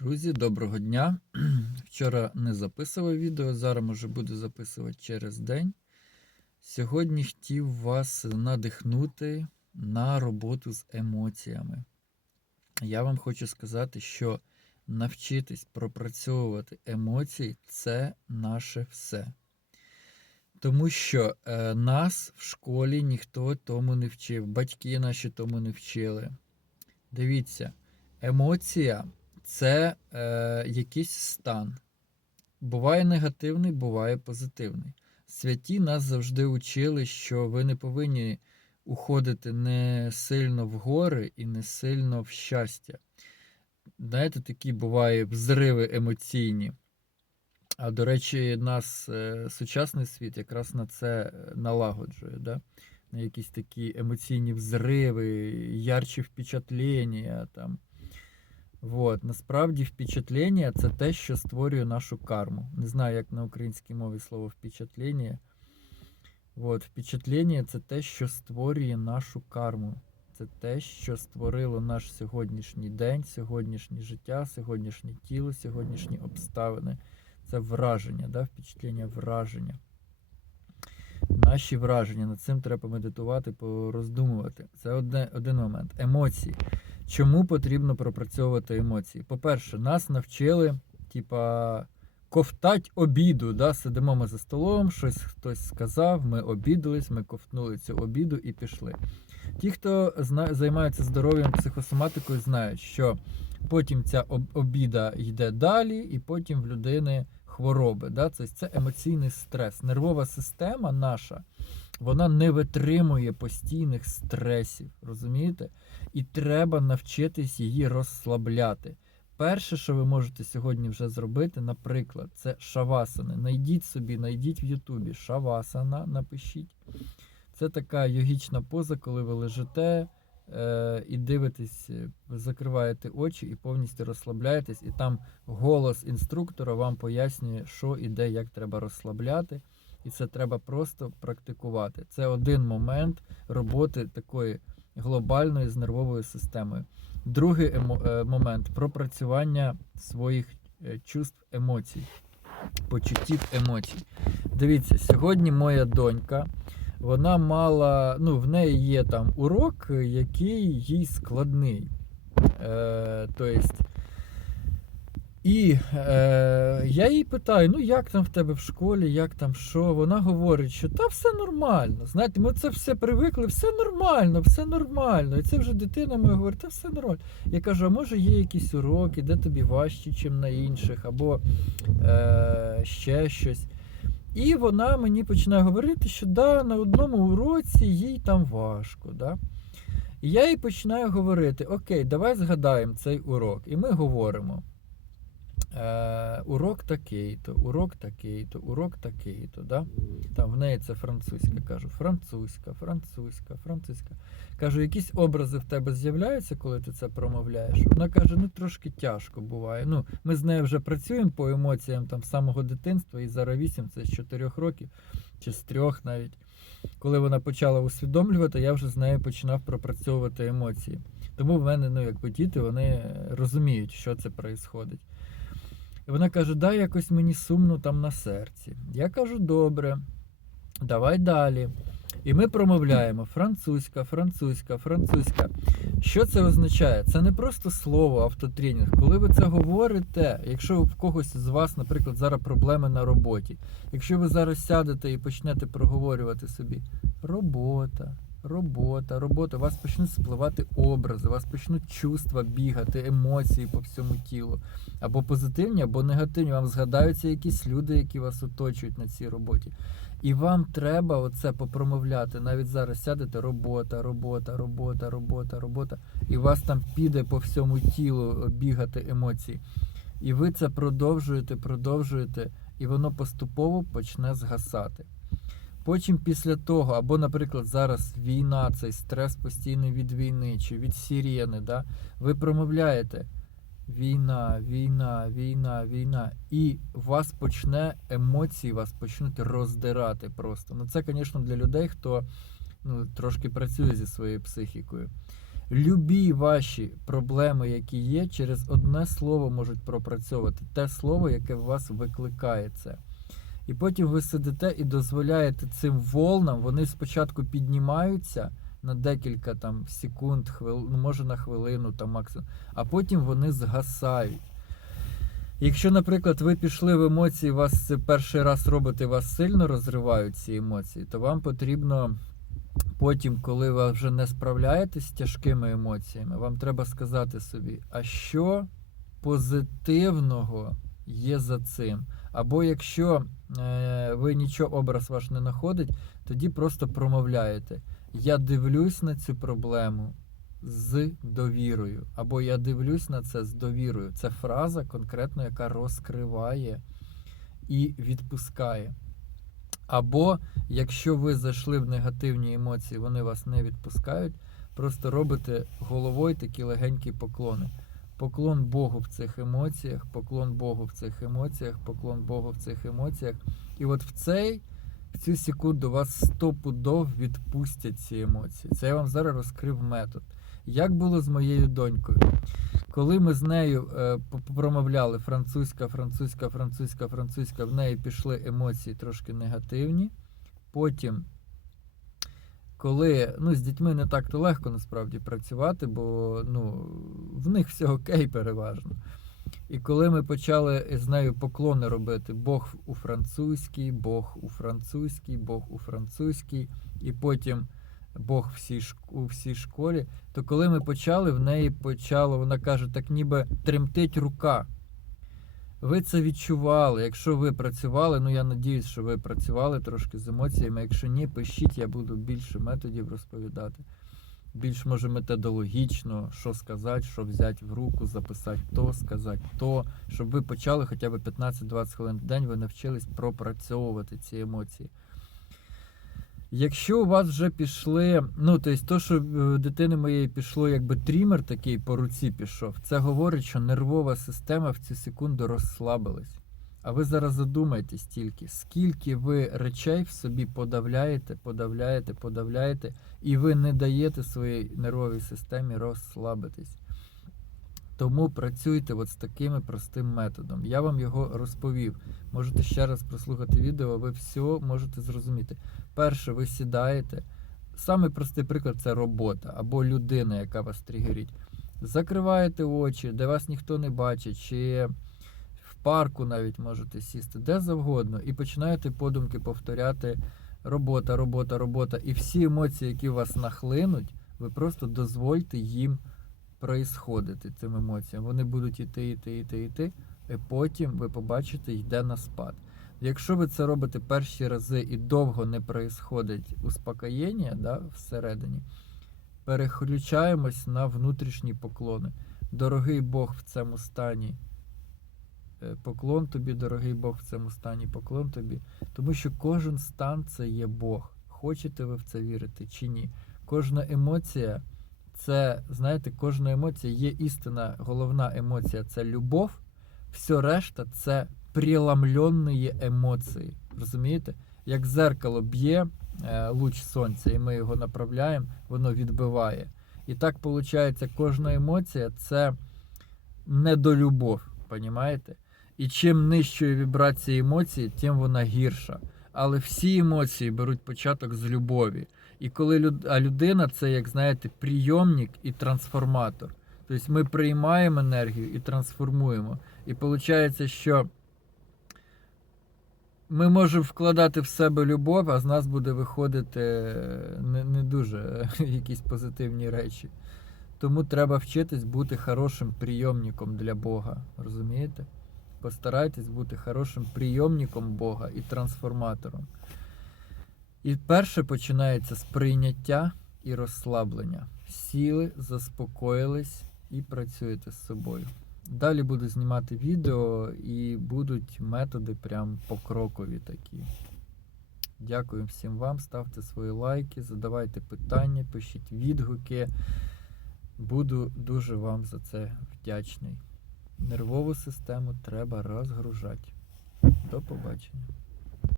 Друзі, доброго дня. Вчора не записував відео, зараз може буду записувати через день. Сьогодні хотів вас надихнути на роботу з емоціями. Я вам хочу сказати, що навчитись пропрацьовувати емоції це наше все. Тому що е, нас в школі ніхто тому не вчив, батьки наші тому не вчили. Дивіться, емоція це е, якийсь стан. Буває негативний, буває позитивний. Святі нас завжди учили, що ви не повинні уходити не сильно в гори і не сильно в щастя. Знаєте, такі бувають взриви емоційні. А до речі, нас е, сучасний світ якраз на це е, налагоджує. Да? На якісь такі емоційні взриви, ярчі впечатлення. Там. Вот. Насправді впечатлення це те, що створює нашу карму. Не знаю, як на українській мові слово впечатлення. Вот. Впечатлення це те, що створює нашу карму. Це те, що створило наш сьогоднішній день, сьогоднішнє життя, сьогоднішнє тіло, сьогоднішні обставини. Це враження, да? впечатлення враження. Наші враження. Над цим треба медитувати, пороздумувати. Це одне, один момент. Емоції. Чому потрібно пропрацьовувати емоції? По-перше, нас навчили, типа, ковтать обіду. Да? Сидимо ми за столом, щось хтось сказав, ми обідались, ми ковтнули цю обіду і пішли. Ті, хто займається здоров'ям психосоматикою, знають, що потім ця об- обіда йде далі, і потім в людини хвороби. Да? Це, це емоційний стрес. Нервова система наша, вона не витримує постійних стресів. Розумієте? І треба навчитись її розслабляти. Перше, що ви можете сьогодні вже зробити, наприклад, це шавасани. Найдіть собі, найдіть в Ютубі шавасана, напишіть. Це така йогічна поза, коли ви лежите і дивитесь, е, закриваєте очі і повністю розслабляєтесь, і там голос інструктора вам пояснює, що і де, як треба розслабляти. І це треба просто практикувати. Це один момент роботи такої глобальної з нервовою системою. Другий емо, е, момент пропрацювання своїх е, чувств емоцій, почуттів емоцій. Дивіться, сьогодні моя донька, вона мала, ну, в неї є там урок, який їй складний. Е, то есть, і е, я їй питаю, ну як там в тебе в школі, як там що? Вона говорить, що та все нормально. Знаєте, ми це все привикли, все нормально, все нормально. І це вже дитина моя говорить, та все нормально. Я кажу, а може є якісь уроки, де тобі важче, ніж на інших, або е, ще щось. І вона мені починає говорити, що да, на одному уроці їй там важко. Да? І я їй починаю говорити: Окей, давай згадаємо цей урок. І ми говоримо. Е, урок такий-то, урок такий-то, урок такий-то. Да? Там в неї це французька. Кажу, французька, французька, французька. Кажу, якісь образи в тебе з'являються, коли ти це промовляєш? Вона каже, ну трошки тяжко буває. Ну, Ми з нею вже працюємо по емоціям там, з самого дитинства, і зараз 8, це з 4 років, чи з 3 навіть. Коли вона почала усвідомлювати, я вже з нею починав пропрацьовувати емоції. Тому в мене, ну, якби діти, вони розуміють, що це відбувається. І вона каже, да, якось мені сумно там на серці. Я кажу, добре, давай далі. І ми промовляємо французька, французька, французька. Що це означає? Це не просто слово автотренінг. Коли ви це говорите, якщо в когось з вас, наприклад, зараз проблеми на роботі, якщо ви зараз сядете і почнете проговорювати собі робота, робота, робота, у вас почнуть спливати образи, у вас почнуть чувства бігати, емоції по всьому тілу. Або позитивні, або негативні. Вам згадаються якісь люди, які вас оточують на цій роботі. І вам треба оце попромовляти. Навіть зараз сядете робота, робота, робота, робота, робота. І у вас там піде по всьому тілу бігати емоції. І ви це продовжуєте, продовжуєте, і воно поступово почне згасати. Потім після того, або, наприклад, зараз війна, цей стрес постійний від війни чи від сирени, да, ви промовляєте війна, війна, війна, війна, і вас почне емоції, вас почнуть роздирати просто. Ну це, звісно, для людей, хто ну, трошки працює зі своєю психікою. Любі ваші проблеми, які є, через одне слово можуть пропрацьовувати. Те слово, яке в вас викликає це. І потім ви сидите і дозволяєте цим волнам, вони спочатку піднімаються на декілька там секунд, хвил, ну, може на хвилину там максимум, а потім вони згасають. Якщо, наприклад, ви пішли в емоції, вас це перший раз робите, вас сильно розривають ці емоції, то вам потрібно потім, коли ви вже не справляєтесь з тяжкими емоціями, вам треба сказати собі, а що позитивного є за цим. Або якщо е, ви нічого образ ваш не знаходить, тоді просто промовляєте. Я дивлюсь на цю проблему з довірою. Або я дивлюсь на це з довірою. Це фраза конкретно, яка розкриває і відпускає. Або якщо ви зайшли в негативні емоції, вони вас не відпускають, просто робите головою такі легенькі поклони. Поклон Богу в цих емоціях, поклон Богу в цих емоціях, поклон Богу в цих емоціях. І от в цей, в цю секунду вас стопудов відпустять ці емоції. Це я вам зараз розкрив метод. Як було з моєю донькою? Коли ми з нею е, промовляли французька, французька, французька, французька, в неї пішли емоції трошки негативні. Потім, коли ну, з дітьми не так то легко насправді працювати, бо ну, в них все окей переважно. І коли ми почали з нею поклони робити Бог у французькій, Бог у французькій, Бог у французькій, і потім Бог всій у всій школі, то коли ми почали, в неї почало, вона каже, так ніби тремтить рука. Ви це відчували. Якщо ви працювали, ну я надіюсь, що ви працювали трошки з емоціями. Якщо ні, пишіть, я буду більше методів розповідати. Більш може методологічно, що сказати, що взяти в руку, записати то, сказати то, щоб ви почали хоча б 15-20 хвилин в день, ви навчились пропрацьовувати ці емоції. Якщо у вас вже пішли, ну тобто, то, що в дитини моєї пішло, якби трімер такий по руці пішов, це говорить, що нервова система в цю секунду розслабилась. А ви зараз задумайтесь тільки, скільки ви речей в собі подавляєте, подавляєте, подавляєте, і ви не даєте своїй нервовій системі розслабитись. Тому працюйте от з таким простим методом. Я вам його розповів. Можете ще раз прослухати відео, ви все можете зрозуміти. Перше, ви сідаєте. Самий простий приклад це робота або людина, яка вас тригерить. Закриваєте очі, де вас ніхто не бачить, чи в парку навіть можете сісти, де завгодно, і починаєте подумки повторяти робота, робота, робота. І всі емоції, які вас нахлинуть, ви просто дозвольте їм проїсходити цим емоціям. Вони будуть іти, іти, іти, іти, і потім ви побачите, йде на спад. Якщо ви це робите перші рази і довго не проїсходить успокоєння да, всередині, переключаємось на внутрішні поклони. Дорогий Бог в цьому стані. е, Поклон тобі, дорогий Бог в цьому стані, поклон тобі. Тому що кожен стан це є Бог. Хочете ви в це вірити чи ні? Кожна емоція це, знаєте, кожна емоція є істина, головна емоція це любов, все решта це преломлені емоції. Розумієте? Як зеркало б'є е, луч сонця, і ми його направляємо, воно відбиває. І так виходить, кожна емоція це недолюбов, понімаєте? І чим нижчої вібрації емоції, тим вона гірша. Але всі емоції беруть початок з любові. І коли люд... а людина це, як знаєте, прийомник і трансформатор. Тобто ми приймаємо енергію і трансформуємо. І виходить, що ми можемо вкладати в себе любов, а з нас буде виходити е, не, не дуже якісь позитивні речі. Тому треба вчитись бути хорошим прийомником для Бога. Розумієте? Постарайтесь бути хорошим прийомником Бога і трансформатором. І перше починається з прийняття і розслаблення. Сіли, заспокоїлись і працюєте з собою. Далі буду знімати відео і будуть методи прям покрокові такі. Дякую всім вам. Ставте свої лайки, задавайте питання, пишіть відгуки. Буду дуже вам за це вдячний. Нервову систему треба розгружати. До побачення.